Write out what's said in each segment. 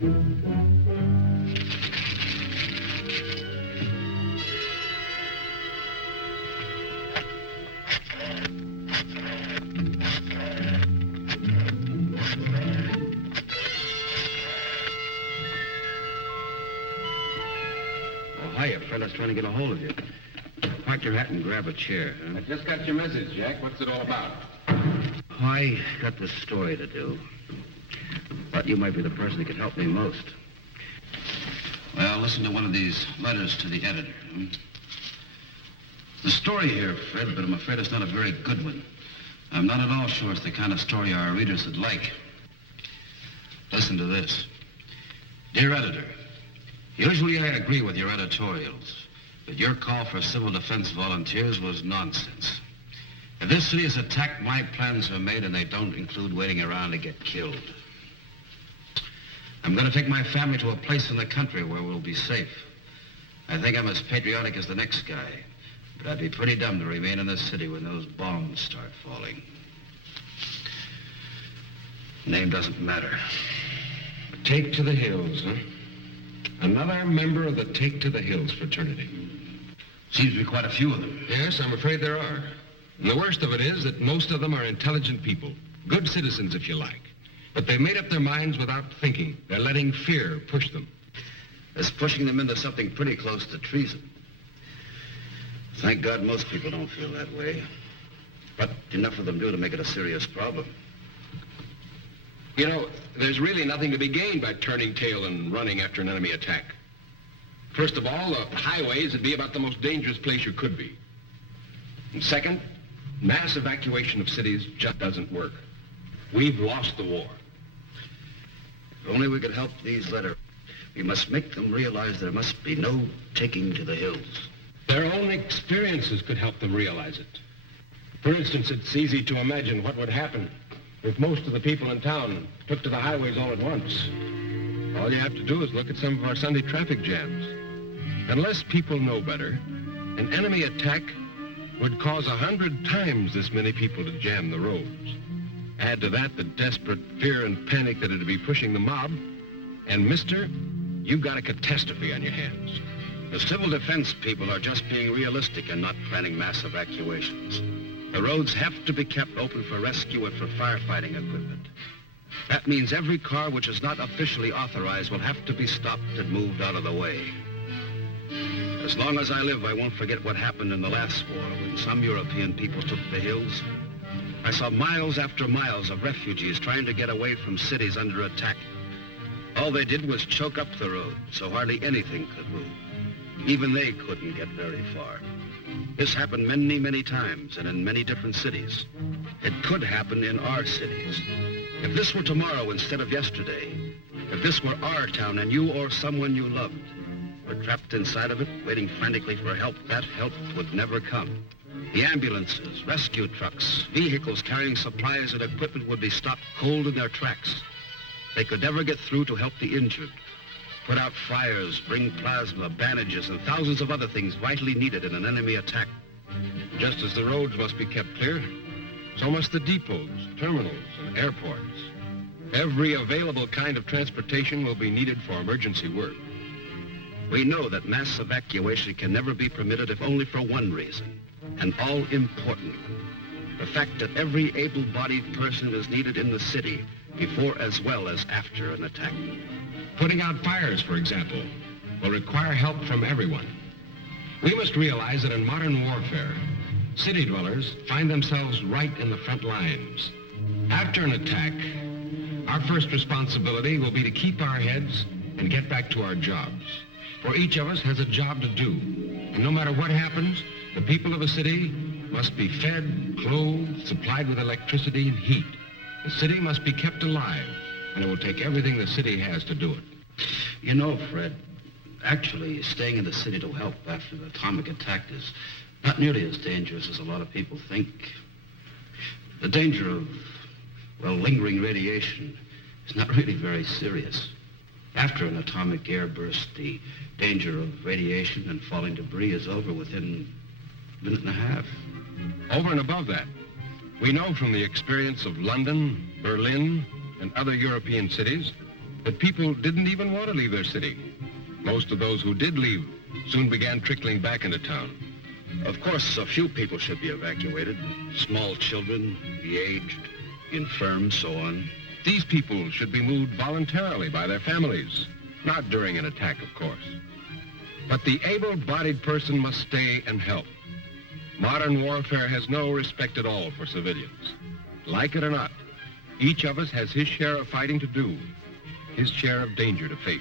Hiya, Fred. I was trying to get a hold of you. Pack your hat and grab a chair. Huh? I just got your message, Jack. What's it all about? I got this story to do. Thought you might be the person that could help me most. Well, listen to one of these letters to the editor. The story here, Fred, but I'm afraid it's not a very good one. I'm not at all sure it's the kind of story our readers would like. Listen to this. Dear editor, usually I agree with your editorials, but your call for civil defense volunteers was nonsense. If this city is attacked, my plans are made, and they don't include waiting around to get killed. I'm going to take my family to a place in the country where we'll be safe. I think I'm as patriotic as the next guy, but I'd be pretty dumb to remain in this city when those bombs start falling. Name doesn't matter. Take to the Hills, huh? Another member of the Take to the Hills fraternity. Seems to be quite a few of them. Yes, I'm afraid there are. And the worst of it is that most of them are intelligent people. Good citizens, if you like. But they've made up their minds without thinking. They're letting fear push them. It's pushing them into something pretty close to treason. Thank God most people don't feel that way. But enough of them do to make it a serious problem. You know, there's really nothing to be gained by turning tail and running after an enemy attack. First of all, the highways would be about the most dangerous place you could be. And second, mass evacuation of cities just doesn't work. We've lost the war. If only we could help these letters. We must make them realize there must be no taking to the hills. Their own experiences could help them realize it. For instance, it's easy to imagine what would happen if most of the people in town took to the highways all at once. All you have to do is look at some of our Sunday traffic jams. Unless people know better, an enemy attack would cause 100 times this many people to jam the roads. Add to that the desperate fear and panic that it'd be pushing the mob, and mister, you've got a catastrophe on your hands. The civil defense people are just being realistic and not planning mass evacuations. The roads have to be kept open for rescue and for firefighting equipment. That means every car which is not officially authorized will have to be stopped and moved out of the way. As long as I live, I won't forget what happened in the last war when some European people took the hills. I saw miles after miles of refugees trying to get away from cities under attack. All they did was choke up the road, so hardly anything could move. Even they couldn't get very far. This happened many, many times and in many different cities. It could happen in our cities. If this were tomorrow instead of yesterday, if this were our town and you or someone you loved were trapped inside of it, waiting frantically for help, that help would never come. The ambulances, rescue trucks, vehicles carrying supplies and equipment would be stopped cold in their tracks. They could never get through to help the injured, put out fires, bring plasma, bandages, and thousands of other things vitally needed in an enemy attack. Just as the roads must be kept clear, so must the depots, terminals, and airports. Every available kind of transportation will be needed for emergency work. We know that mass evacuation can never be permitted if only for one reason, an all-important one. The fact that every able-bodied person is needed in the city before as well as after an attack. Putting out fires, for example, will require help from everyone. We must realize that in modern warfare, city dwellers find themselves right in the front lines. After an attack, our first responsibility will be to keep our heads and get back to our jobs. For each of us has a job to do. And no matter what happens, the people of a city must be fed, clothed, supplied with electricity and heat. The city must be kept alive, and it will take everything the city has to do it. You know, Fred, actually staying in the city to help after the atomic attack is not nearly as dangerous as a lot of people think. The danger of, well, lingering radiation is not really very serious. After an atomic airburst, the danger of radiation and falling debris is over within a minute and a half. Over and above that, we know from the experience of London, Berlin, and other European cities that people didn't even want to leave their city. Most of those who did leave soon began trickling back into town. Of course, a few people should be evacuated. Small children, the aged, infirm, so on. These people should be moved voluntarily by their families, not during an attack, of course. But the able-bodied person must stay and help. Modern warfare has no respect at all for civilians. Like it or not, each of us has his share of fighting to do, his share of danger to face.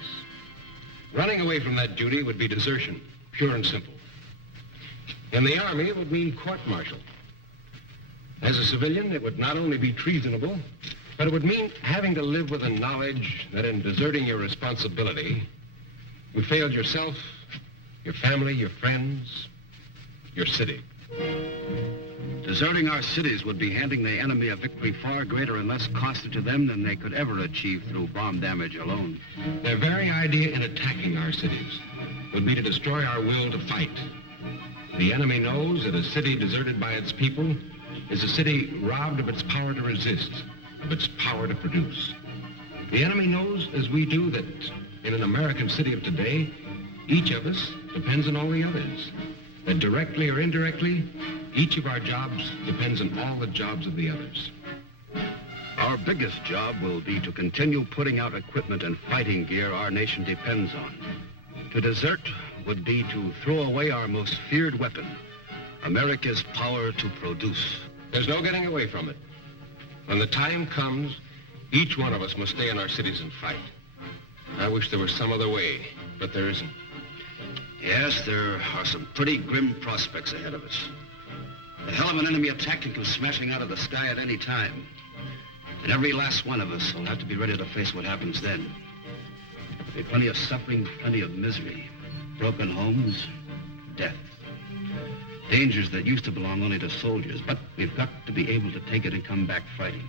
Running away from that duty would be desertion, pure and simple. In the Army, it would mean court-martial. As a civilian, it would not only be treasonable, but it would mean having to live with the knowledge that in deserting your responsibility, you failed yourself, your family, your friends, your city. Deserting our cities would be handing the enemy a victory far greater and less costly to them than they could ever achieve through bomb damage alone. Their very idea in attacking our cities would be to destroy our will to fight. The enemy knows that a city deserted by its people is a city robbed of its power to resist, of its power to produce. The enemy knows, as we do, that in an American city of today, each of us depends on all the others. That directly or indirectly, each of our jobs depends on all the jobs of the others. Our biggest job will be to continue putting out equipment and fighting gear our nation depends on. To desert would be to throw away our most feared weapon, America's power to produce. There's no getting away from it. When the time comes, each one of us must stay in our cities and fight. I wish there was some other way, but there isn't. Yes, there are some pretty grim prospects ahead of us. The hell of an enemy attack can come smashing out of the sky at any time. And every last one of us will have to be ready to face what happens then. There'll be plenty of suffering, plenty of misery, broken homes, death. Dangers that used to belong only to soldiers, but we've got to be able to take it and come back fighting.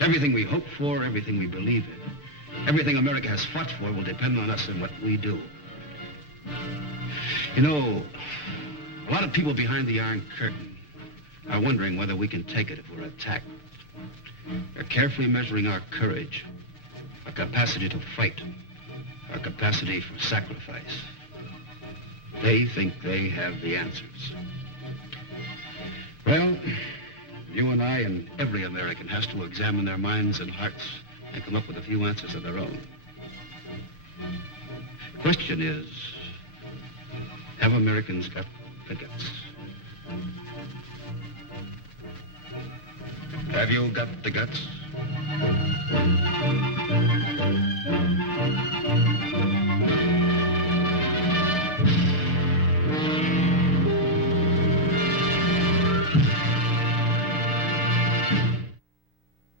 Everything we hope for, everything we believe in, everything America has fought for will depend on us and what we do. You know, a lot of people behind the Iron Curtain are wondering whether we can take it if we're attacked. They're carefully measuring our courage, our capacity to fight, our capacity for sacrifice. They think they have the answers. Well, you and I and every American has to examine their minds and hearts and come up with a few answers of their own. The question is, have Americans got the guts? Have you got the guts?